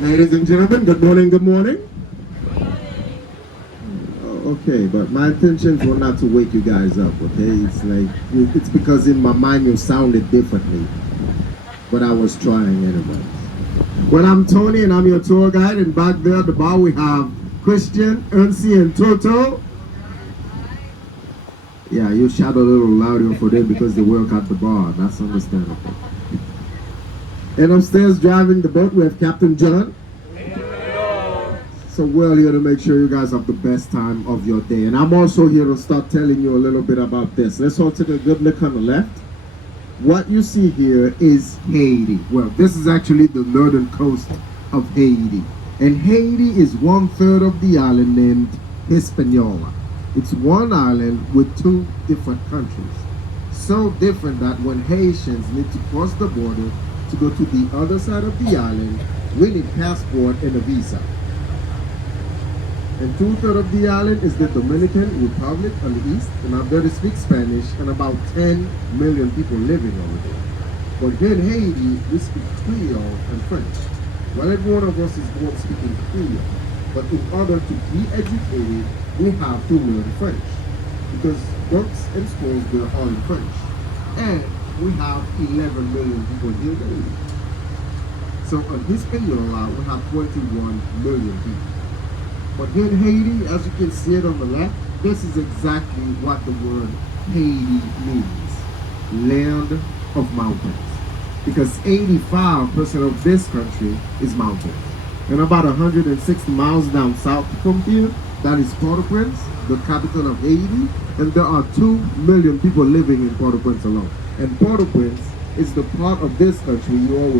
Ladies and gentlemen, good morning, good morning. Okay, but my intentions were not to wake you guys up, okay? It's like, it's because in my mind you sounded differently. But I was trying anyway. Well, I'm Tony and I'm your tour guide, and back there at the bar we have Christian, Ernsi, and Toto. Yeah, you shout a little louder for them because they work at the bar. That's understandable. And upstairs driving the boat we have Captain John. So we're here to make sure you guys have the best time of your day. And I'm also here to start telling you a little bit about this. Let's all take a good look on the left. What you see here is Haiti. Well, this is actually the northern coast of Haiti. And Haiti is 1/3 of the island named Hispaniola. It's one island with two different countries. So different that when Haitians need to cross the border to go to the other side of the island, we need passport and a visa. And 2/3 of the island is the Dominican Republic on the east, and up there they speak Spanish, and about 10 million people living over there. But here in Haiti, we speak Creole and French. Well, every one of us is born speaking Creole, but in order to be educated, we have to learn French, because books and schools are all in French. And we have 11 million people here in Haiti. So on Hispaniola, we have 21 million people. But here in Haiti, as you can see it on the left, this is exactly what the word Haiti means. Land of mountains. Because 85% of this country is mountains. And about 160 miles down south from here, that is Port-au-Prince, the capital of Haiti. And there are 2 million people living in Port-au-Prince alone. And Port-au-Prince is the part of this country you always